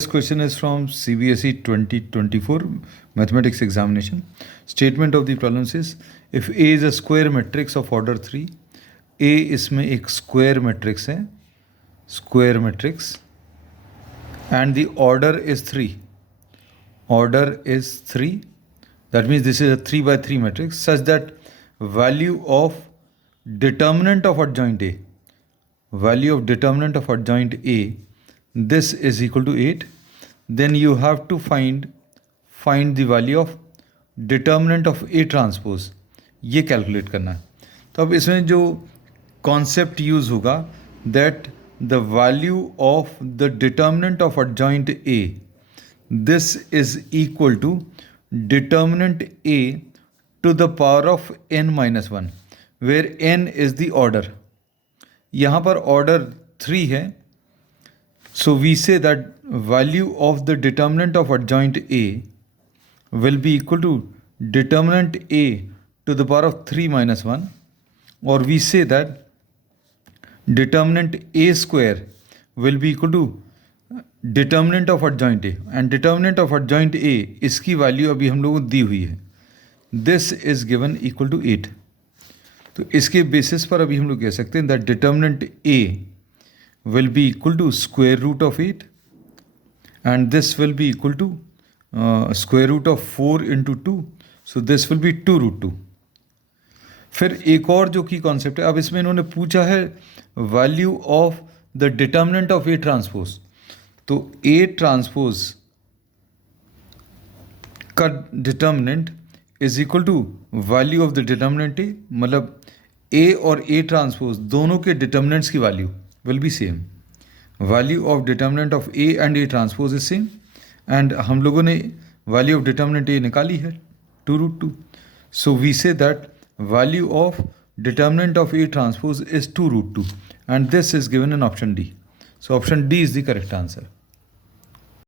This question is from CBSE 2024 mathematics examination. Statement of the problems is if A is a square matrix of order 3, A इसमें एक square matrix है, square matrix, and the order is 3. Order is 3. That means this is a 3 by 3 matrix such that value of determinant of adjoint A, value of determinant of adjoint A, this is equal to 8. Then you have to find the value of determinant of A transpose, ये calculate करना है. तो अब इसमें जो concept use होगा that the value of the determinant of adjoint A, this is equal to determinant A to the power of n minus 1, where n is the order. यहाँ पर order 3 है. So we say that value of the determinant of adjoint A will be equal to determinant A to the power of 3 minus 1, or we say that determinant A square will be equal to determinant of adjoint A, and determinant of adjoint A इसकी value अभी हम लोगों को दी हुई है. This is given equal to 8. तो इसके basis पर अभी हम लोग कह सकते हैं that determinant A will be equal to square root of 8, and this will be equal to square root of 4 into 2. So this will be 2 root 2. फिर एक और जो की कॉन्सेप्ट है, अब इसमें इन्होंने पूछा है value of the determinant of A transpose. तो ए ट्रांसपोज का determinant is equal to value of the determinant A, मतलब ए और ए ट्रांसपोज दोनों के डिटर्मिनेंट्स की value will be same. Value of determinant of A and A transpose is same, and हम लोगों ने value of determinant A निकाली है 2 root 2. So we say that value of determinant of A transpose is 2 root 2, and this is given in option D. So option D is the correct answer.